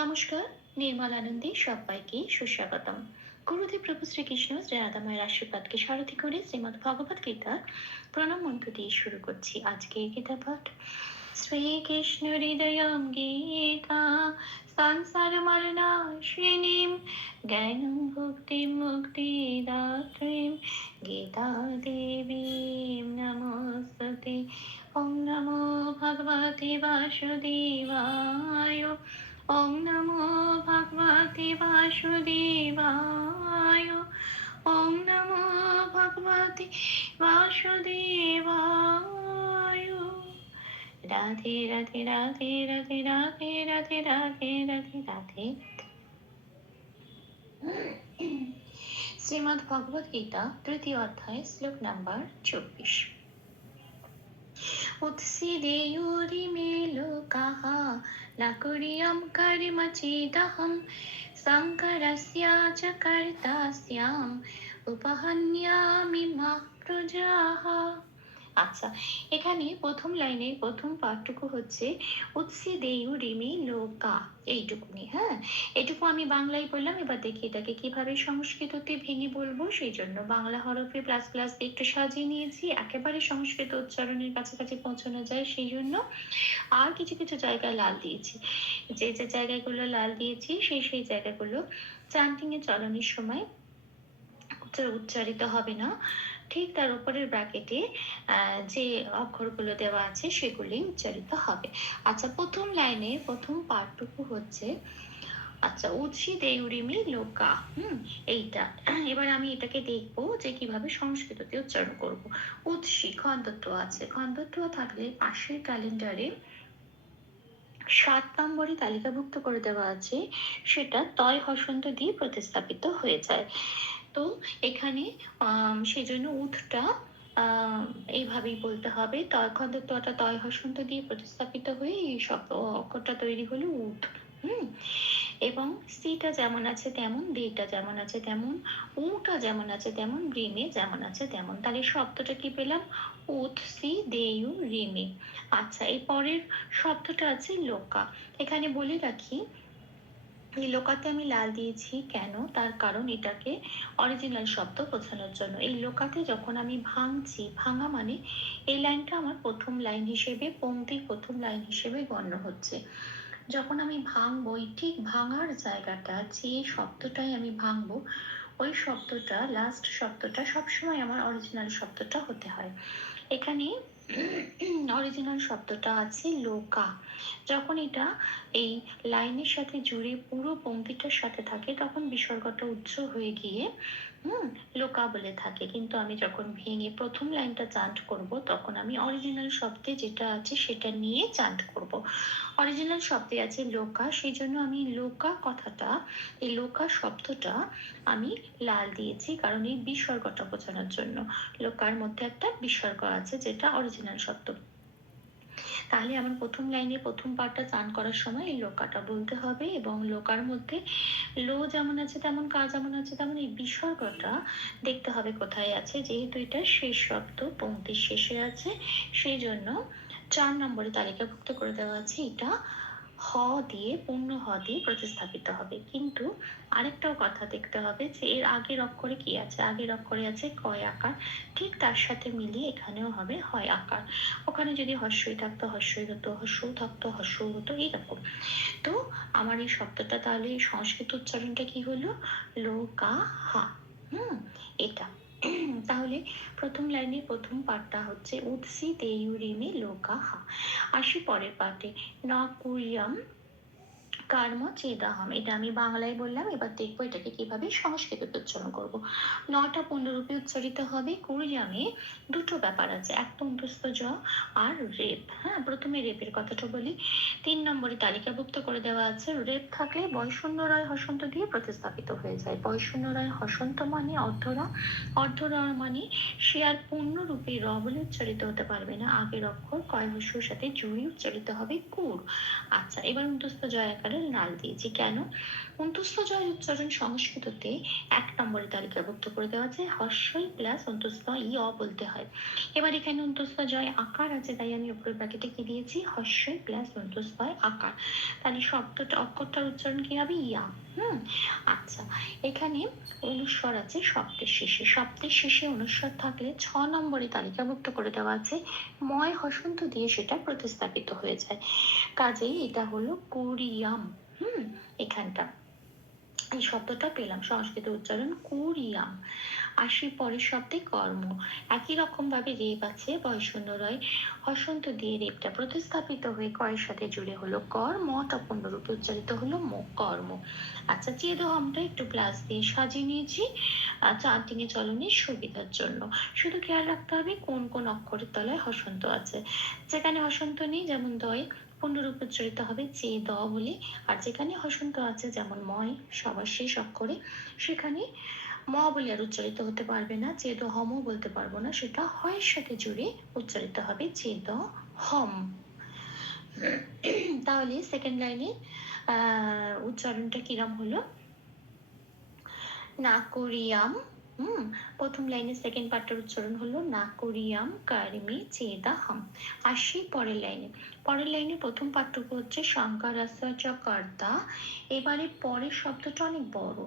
নমস্কার, নির্মল আনন্দে সবাইকে সুস্বাগতম। গুরুদেব প্রভু শ্রীকৃষ্ণ, শ্রী রাধামায়ের আশীর্বাদকে সারথি করে শ্রীমদ ভগবত গীতার প্রণাম মন্ত্র দিয়ে শুরু করছি আজকে গীতা পাঠ। শ্রীকৃষ্ণ হৃদয়ম গীতা, সংসার মরণাশিনীম জ্ঞানম ভক্তি মুক্তি দাত্রীম গীতা দেবীম নমস্তে ওম নমো ভগবতে বাসুদেবায়। ওম নমো ভগবতে বাসুদেবায়। ওম নমো ভগবতে বাসুদেবায়। রাধে রাধে রাধে রাধে রাধে রাধে রাধে রাধে রাধে। শ্রীমদ তৃতীয় অধ্যায়, শ্লোক নম্বর চব্বিশ। উৎসিদেয়ুরি মে লোকাহা लकुर्यं कर्मचेदहं शङ्करस्या च कर्तास्याम् उपहन्यामि मा प्रजाः আচ্ছা এখানে প্রথম লাইনে প্রথম পাঠটুকু হচ্ছে, উৎসে দেয়ু রিমি লোকা এইটুকুনি হ্যাঁ? এটুকু আমি বাংলায় বললাম, এবার দেখি এটাকে কীভাবে সংস্কৃততে ভেঙে বলব সেই জন্য বাংলা হরফে প্লাস প্লাস একটু সাজিয়ে নিয়েছি, একেবারে সংস্কৃত উচ্চারণের কাছাকাছি পৌঁছানো যায় সেই জন্য আর কিছু কিছু জায়গায় লাল দিয়েছি। যে যে জায়গাগুলো লাল দিয়েছি, সেই সেই জায়গাগুলো চান্টিং এ চলনের সময় উচ্চারিত হবে না। ঠিক তার উপরের ব্র্যাকেটে যে অক্ষরগুলো দেওয়া আছে, সেগুলি উচ্চারিত হবে। আচ্ছা প্রথম লাইনে প্রথম পার্টটুকু হচ্ছে আচ্ছা উৎসি দেউরিমি লোকা। হুম, এইটা। এবার আমি এটাকে দেখব যে কীভাবে সংস্কৃততে উচ্চারণ করব। উৎসি খন্দত্ব আছে। খন্দত্ব থাকলে পাশের ক্যালেন্ডারে সাত নম্বরে তালিকাভুক্ত করে দেওয়া আছে। সেটা তয় হসন্ত দিয়ে প্রতিস্থাপিত হয়ে যায়। তো এখানে সেই জন্য উঠটা এইভাবেই বলতে হবে। তয়, খন্দত্বটা তয় হসন্ত দিয়ে প্রতিস্থাপিত হয়ে এই শব্দ অক্ষরটা তৈরি হলো উঠ এবং সিটা যেমন আছে তেমন, দেটা যেমন আছে তেমন, উটা যেমন আছে তেমন, রিমে যেমন আছে তেমন। তাহলে শব্দটা কি পেলাম? উৎ, সি, দেয়ু, রিমে। আচ্ছা এই পরের শব্দটা আছে লোকা। এখানে বলে রাখি এই লোকাতে আমি লাল দিয়েছি কেন? তার কারণ এটাকে অরিজিনাল শব্দ বোঝানোর জন্য। এই লোকাতে যখন আমি ভাঙছি, ভাঙা মানে এই লাইনটা আমার প্রথম লাইন হিসেবে, পঙ্ক্তির প্রথম লাইন হিসেবে গণ্য হচ্ছে। যখন আমি ভাঙবো, এই ঠিক ভাঙার জায়গাটা, যে শব্দটাই আমি ভাঙবো, ওই শব্দটা লাস্ট শব্দটা সবসময় আমার অরিজিনাল শব্দটা হতে হয়। এখানে অরিজিনাল শব্দটা আছে লোকা। যখন এটা এই লাইনের সাথে জুড়ে পুরো পঙ্ক্তিটার সাথে থাকে, তখন বিসর্গটা উচ্চ হয়ে গিয়ে হুম। লোকা বলে থাকে। কিন্তু আমি যখন ভেঙে প্রথম লাইনটা চান্ট করব, তখন আমি অরিজিনাল শব্দে যেটা আছে সেটা নিয়ে চান্ট করব। অরিজিনাল শব্দে আছে লোকা সেই জন্য আমি লোকা কথাটা, এই লোকা শব্দটা আমি লাল দিয়েছি কারণ এই বিসর্গটা বোঝানোর জন্য। লোকার মধ্যে একটা বিসর্গ আছে যেটা অরিজিনাল শব্দ। তাহলে আমার প্রথম লাইনে প্রথম পার্টটা চান করার সময় এই লোকাটা বলতে হবে এবং লোকার মধ্যে লো যেমন আছে তেমন কা যেমন আছে তেমন এই বিসর্গটা দেখতে হবে কোথায় আছে। যেহেতু এটা শেষ শব্দ, পঙ্ক্তির শেষে আছে সেই জন্য চার নম্বরে তালিকাভুক্ত করে দেওয়া আছে এটা। হ দিয়ে পূর্ণ হ দিয়ে প্রতিস্থাপিত হবে। কিন্তু আরেকটাও কথা দেখতে হবে যে, এর আগের অক্ষরে কি আছে? আগের অক্ষরে আছে কয় আকার। ঠিক তার সাথে মিলিয়ে এখানেও হবে হয় আকার। ওখানে যদি হর্ষই থাকতো হর্ষই হতো হর্ষও থাকতো হর্ষও হতো, এইরকম। তো আমার এই শব্দটা তাহলে সংস্কৃত উচ্চারণটা কি হলো? লোকা হা হুম, এটা। প্রথম লাইনে প্রথম পাঠটা হচ্ছে উৎসি তেয়ুরিমে লোকাহা আসি পরের পাঠে নকুরিয়াম কুরিয়াম কর্ম চেদাহম। এটা আমি বাংলায় বললাম, এবার দেখব এটাকে কীভাবে সংস্কৃত উচ্চারণ করব। নটা পূর্ণরূপে উচ্চারিত হবে কুড়িয়ামে দুটো ব্যাপার আছে, এক তন্তস্থ জ আর রেপ। হ্যাঁ প্রথমে রেপের কথাটা বলি। তিন নম্বরে তালিকাভুক্ত করে দেওয়া আছে, রেপ থাকলে বয়শূন্য রায় হসন্ত দিয়ে প্রতিস্থাপিত হয়ে যায়। বয়শূন্য রায় হসন্ত মানে অর্ধরা অর্ধরা মানে সে আর পূর্ণরূপে র বলে উচ্চারিত হতে পারবে না। আগের অক্ষর কয় হস্যর সাথে জুড়ি উচ্চারিত হবে কুর। আচ্ছা এবার অন্তস্থ জয় আকারে লাল দিয়েছি। কেন? অন্তস্থ জয় উচ্চারণ সংস্কৃততে এক নম্বরে তালিকাভুক্ত করে দেওয়া আছে, হর্ষই প্লাস অন্তস্থ ই অ বলতে হয়। এবার এখানে অন্তস্থ জয় আকার আছে, তাই আমি উপরের প্যাকেটে কি দিয়েছি? হর্ষই প্লাস অন্তস্থ আকার। তাহলে শব্দটা অক্ষরটার উচ্চারণ কি হবে? ইয়া। হুম? আচ্ছা এখানে অনুস্বর আছে শব্দের শেষে। শব্দের শেষে অনুস্বর থাকলে ছ নম্বরে তালিকাভুক্ত করে দেওয়া আছে, ময় হসন্ত দিয়ে সেটা প্রতিস্থাপিত হয়ে যায়। কাজেই এটা হলো কুরিয়াম। হুম? এখানটা। এই শব্দটা পেলাম। সংস্কৃত উচ্চারণ কুরিয়াম। আসি পরের শব্দে কর্ম। একই রকম ভাবে রেপ আছে বয়শূন্য রয় হসন্ত দিয়ে রেপটা প্রতিস্থাপিত হয়ে কয়ের সাথে জুড়ে হলো কর মটা পূর্ণরূপে উচ্চারিত হলো মো, কর্ম। আচ্ছা চেদহমটা একটু প্লাস দিয়ে সাজিয়ে নিয়েছি। চার দিনে চলনের সুবিধার জন্য। শুধু খেয়াল রাখতে হবে কোন কোন অক্ষরের তলায় হসন্ত আছে। যেখানে হসন্ত নেই, যেমন দয়, পূর্ণরূপ উচ্চারিত হবে চে দ বলে। আর যেখানে হসন্ত আছে, যেমন ময়, সবার শেষ অক্ষরে, সেখানে ম বলে আর উচ্চারিত হতে পারবে না চেদ হম বলতে পারব না, সেটা হয়ের সাথে জুড়ে উচ্চারিত হবে চেদ হম। তাহলে সেকেন্ড লাইনে উচ্চারণটা কিরম হলো? নাকুরিয়াম হুম, প্রথম লাইনে সেকেন্ড পার্টের উচ্চারণ হলো না করিয়াম কারিমি চেদা হাম আসি পরের লাইনে। পরের লাইনে প্রথম পার্থক্য হচ্ছে শঙ্করাচার্য কর্তা এবারে পরের শব্দটা অনেক বড়।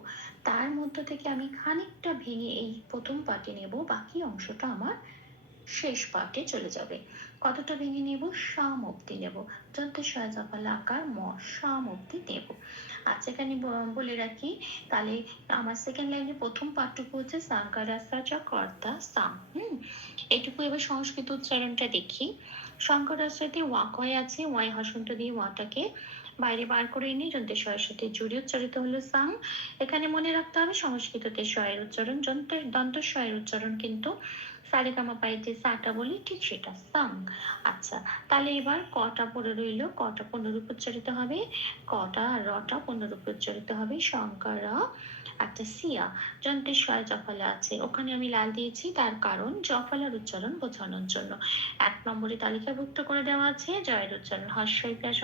তার মধ্য থেকে আমি খানিকটা ভেঙে এই প্রথম পার্টে নেব। বাকি অংশটা আমার শেষ পার্টে চলে যাবে। কতটা ভেঙে নেব, সাম অব্দি নেব। যন্ত্র সহায়তা আকার ম, সাম অব্দি নেব। আচ্ছা এখানে বলে রাখি, তাহলে আমার সেকেন্ড লাইনে প্রথম পাঠটুকু হচ্ছে সাংকারাসাচ কর্তা সাম, হুম? এটুকু এবার সংস্কৃত উচ্চারণটা দেখি। শঙ্করাশ্রয়তে ওয়াকয় আছে? ওয়াই হসন্ত দিয়ে ওয়াটাকে বাইরে বার করে এনে যন্ত্রের সাথে জুড়ে উচ্চারিত হলো সাং এখানে মনে রাখতে হবে সংস্কৃততে স্বয়ের উচ্চারণ যন্ত্রের দন্ত স্বয়ের উচ্চারণ কিন্তু সারেগামা পাইতে সাটা বলি, ঠিক সেটা। সাং। আচ্ছা তাহলে এবার কটা পড়ে রইল? কটা পুনরূপ উচ্চারিত হবে? কটা আর রটা পুনরূপ উচ্চারিত হবে? শঙ্করা একটা সিয়া। যন্ত্রের স্বয় জফলা আছে। ওখানে আমি লাল দিয়েছি, তার কারণ জফলার উচ্চারণ বোঝানোর জন্য। এক নম্বরে তালিকাভুক্ত করে দেওয়া আছে, জয়ের উচ্চারণ হর্ষই প্লাস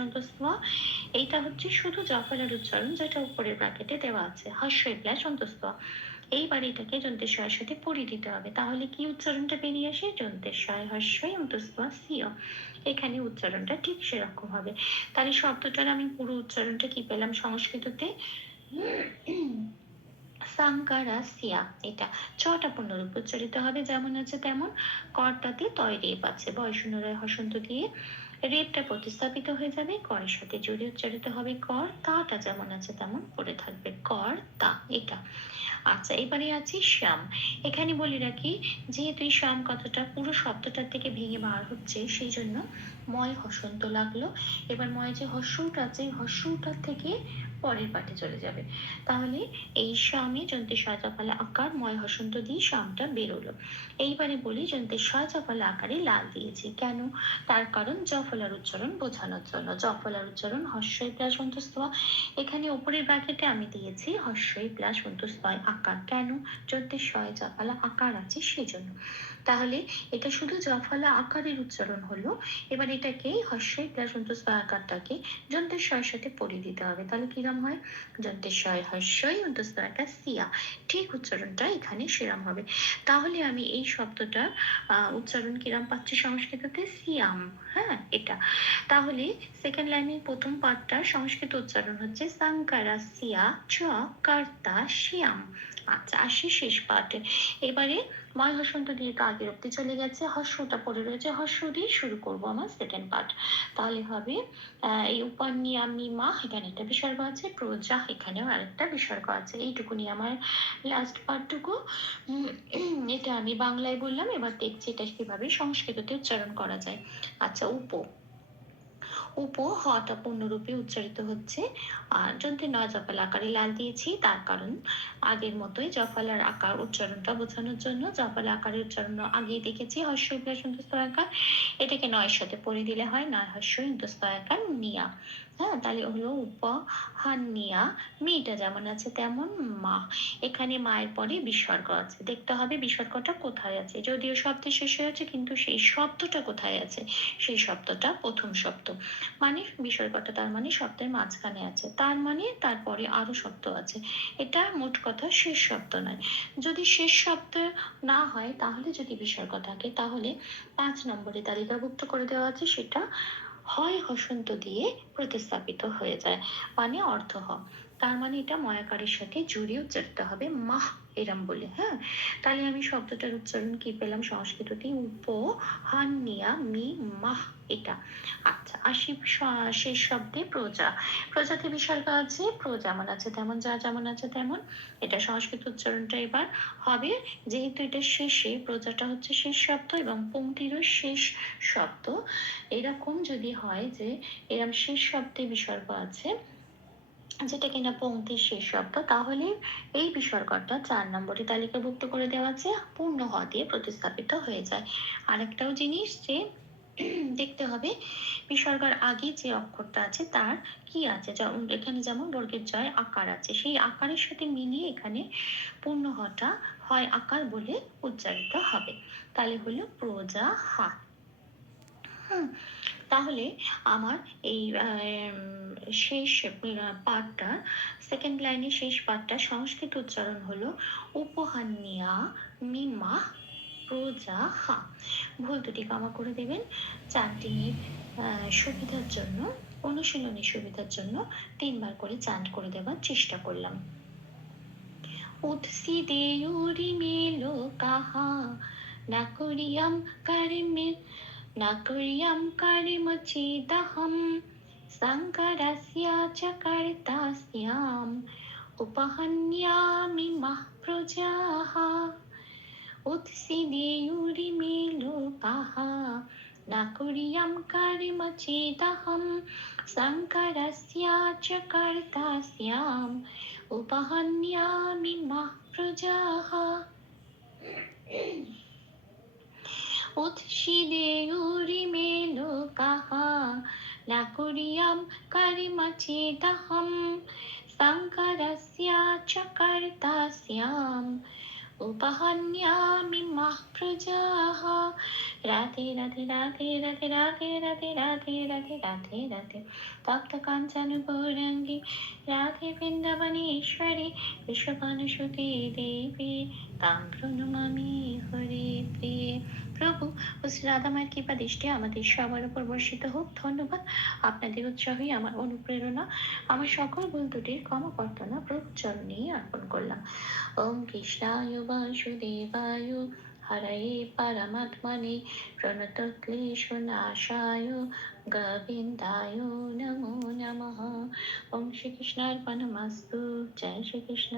এইটা হচ্ছে শুধু জফলার উচ্চারণ, যেটা উপরের ব্র্যাকেটে দেওয়া আছে। হর্ষই প্লাস অন্তস্থ এইবার এটাকে যন্ত্রের সাথে পড়ে দিতে হবে। তাহলে কি উচ্চারণটা বেরিয়ে আসে? যন্ত্রের হর্ষই অন্তস্থ সিও এখানে উচ্চারণটা ঠিক সেরকম হবে। তাহলে শব্দটার আমি পুরো উচ্চারণটা কি পেলাম? সংস্কৃততে? সাংকারাসিয়া এটা ছটা পুনরূপ উচ্চারিত হবে, যেমন আছে তেমন। কর্তাতে তয় রেপ আছে। বয়শূন্য রয় হসন্ত দিয়ে রেপটা প্রতিস্থাপিত হয়ে যাবে, করের সাথে জুড়ে উচ্চারিত হবে কর, তাটা যেমন আছে তেমন পড়ে থাকবে কর, তা, এটা। আচ্ছা এবারে আছে শ্যাম। এখানে বলে রাখি, যেহেতু এই শ্যাম কথাটা পুরো শব্দটার থেকে ভেঙে বার হচ্ছে সেই জন্য ময় হসন্ত লাগল। এবার ময় যে হর্ষউট আছে হর্ষউটার থেকে পরের পাঠে চলে যাবে। তাহলে এই শ্যামে যন্ত্রের সাজাফালা আকার, ময় হসন্ত দিয়ে শ্যামটা বেরোলো। এইবারে বলি যন্ত্রের সাজাফালা আকারে লাল দিয়েছি। কেন? তার কারণ জফলার উচ্চারণ বোঝানোর জন্য। জফলার উচ্চারণ হর্ষই প্লাস অন্তস্তয়া এখানে উপরের ব্র্যাকেটে আমি দিয়েছি হর্ষই প্লাস অন্তস্তয় আকার। কেন? যন্ত্রের শয় জফলা আকার আছে সেজন্য। তাহলে এটা শুধু জফলা আকারের উচ্চারণ হলো, এবার এটাকে হর্ষই প্লাস অন্তস্তয় আকারটাকে যন্ত্রের শয়ের সাথে পড়িয়ে দিতে হবে। তাহলে কিরম হয়? যন্ত্রের শয় হর্ষই অন্তস্তয়টা সিয়া। ঠিক উচ্চারণটা এখানে সেরাম হবে। তাহলে আমি এই শব্দটা উচ্চারণ কিরাম পাচ্ছি সংস্কৃততে? সিয়াম। হ্যাঁ এটা। তাহলে সেকেন্ড লাইনের প্রথম পার্টটা সংস্কৃত উচ্চারণ হচ্ছে সাংকারা, সিয়া, চ, কর্তা, শিয়াম। আচ্ছা আসি শেষ পার্টে এবারে ময় হসন্ত দিয়ে আগের অব্দি চলে গেছে হর্ষটা পড়ে রয়েছে হর্ষ দিয়ে শুরু করব আমার সেকেন্ড পার্ট তাহলে হবে এই উপনিয়ামি মা এখানে একটা বিসর্গ আছে, প্রজা, এখানেও আরেকটা বিসর্গ আছে। এইটুকুনি আমার লাস্ট পার্টটুকু এটা আমি বাংলায় বললাম, এবার দেখছি এটা কীভাবে সংস্কৃততে উচ্চারণ করা যায়। আচ্ছা উপ। উপ হটা পূর্ণরূপে উচ্চারিত হচ্ছে। আর যন্ত্রে নয় জফাল আকারে লাল দিয়েছি, তার কারণ আগের মতোই জফালার আকার উচ্চারণটা বোঝানোর জন্য। জফাল আকারের উচ্চারণ আগেই দেখেছি, হর্ষ প্লাস অন্তস্থ আকার এটাকে নয়ের সাথে পড়ে দিলে হয়, নয় হর্ষ অন্তস্থ আকার নিয়া। হ্যাঁ তাহলে হলো উপ, হান্নিয়া, মেয়েটা যেমন আছে তেমন মা। এখানে মায়ের পরে বিসর্গ আছে। দেখতে হবে বিসর্গটা কোথায় আছে। যদিও শব্দ শেষ হয়েছে কিন্তু সেই শব্দটা কোথায় আছে? সেই শব্দটা প্রথম শব্দ। মানে বিসর্গটা তার মানে শব্দের মাঝখানে আছে। তার মানে তারপরে আরও শব্দ আছে। এটা মোট কথা শেষ শব্দ নয়। যদি শেষ শব্দ না হয়, তাহলে যদি বিসর্গ থাকে, তাহলে পাঁচ নম্বরে তালিকাভুক্ত করে দেওয়া আছে সেটা হয় হসন্ত দিয়ে প্রতিস্থাপিত হয়ে যায়। মানে অর্থ হ। তার মানে এটা ময়াকারের সাথে জুড়ে উচ্চারিত হবে মাহ এরম বলে হ্যাঁ? তাহলে আমি শব্দটার উচ্চারণ কি পেলাম? সংস্কৃততে উপ হান্নিয়া মি, মাহ এটা। স- শেষ শব্দে প্রজা। প্রজাতে বিসর্গ আছে, প্রজা যেমন আছে তেমন, যা যেমন আছে তেমন। এটা সংস্কৃত উচ্চারণটা এবার হবে। যেহেতু এটা শেষে, প্রজাটা হচ্ছে শেষ শব্দ এবং পংক্তিরও শেষ শব্দ। এরকম যদি হয় যে এরম শেষ শব্দে বিসর্গ আছে, যেটা কিনা পঙ্ক্তির শেষ শব্দ, তাহলে এই বিসর্গটা চার নম্বরে তালিকাভুক্ত করে দেওয়া আছে, পূর্ণ হ দিয়ে প্রতিস্থাপিত হয়ে যায়। আরেকটাও জিনিস যে দেখতে হবে। বিসর্গের আগে যে অক্ষরটা আছে তার কি আছে? এখানে যেমন বর্গের জয় আকার আছে, সেই আকারের সাথে মিলিয়ে এখানে পূর্ণ হটা হয় আকার বলে উচ্চারিত হবে। তাহলে হলো প্রজা হা। তাহলে আমার এই শেষ পাঠটা সেকেন্ড লাইনের শেষ পাঠটা সংস্কৃত উচ্চারণ হলো উপহান্নিয়া মিমা প্রজা হা। ভুল দুটি কামা করে দেবেন। চারটির সুবিধার জন্য, অনুশীলনের সুবিধার জন্য তিনবার করে চান্ট করে দেওয়ার চেষ্টা করলাম। উৎসি দেয়ুরি মেলো কাহা, না করিয়াম কারিমে, না করিয়াম কারিমচিদহম শঙ্করস্য চ কর্তাস্যাম উপহন্যামি মহ প্রজাः ఉత్సిది యూరిమే లోకాః నకుర్యం కర్మ చేదహం సంకరస్యాచ కర్తాస్యాం ఉపహన్యామి మః ప్రజాః উৎসিদে উরিমে লোকাহ লাকুরিয়াম করিমচেদহম সংকরস্যা চ কর্তাস্যাম उपहन्यामि मह प्रजाः। রাধে রাধে রাধে রাধে রাধে রাধে রাধে রাধে রাধে রাধে তপ্ত কাঞ্চন গৌরাঙ্গী রাধে বৃন্দাবনেশ্বরী বিশ্বভানুসুতে দেবী তাম হরে প্রিয়ে প্রভু ও রাধামায়ের কৃপা, দৃষ্টি আমাদের সবার উপর বর্ষিত হোক। ধন্যবাদ। আপনাদের উৎসাহই আমার অনুপ্রেরণা। আমার সকল ভুল ত্রুটির ক্ষমা প্রার্থনা প্রভু চরণেই অর্পণ করলাম। ওম কৃষ্ণায় বাসুদেবায় हरये परमत्मने प्रणतक्लेशनाशाय गोविन्दाय नमो नमः ॐ श्रीकृष्णार्पणमस्तु जय श्रीकृष्ण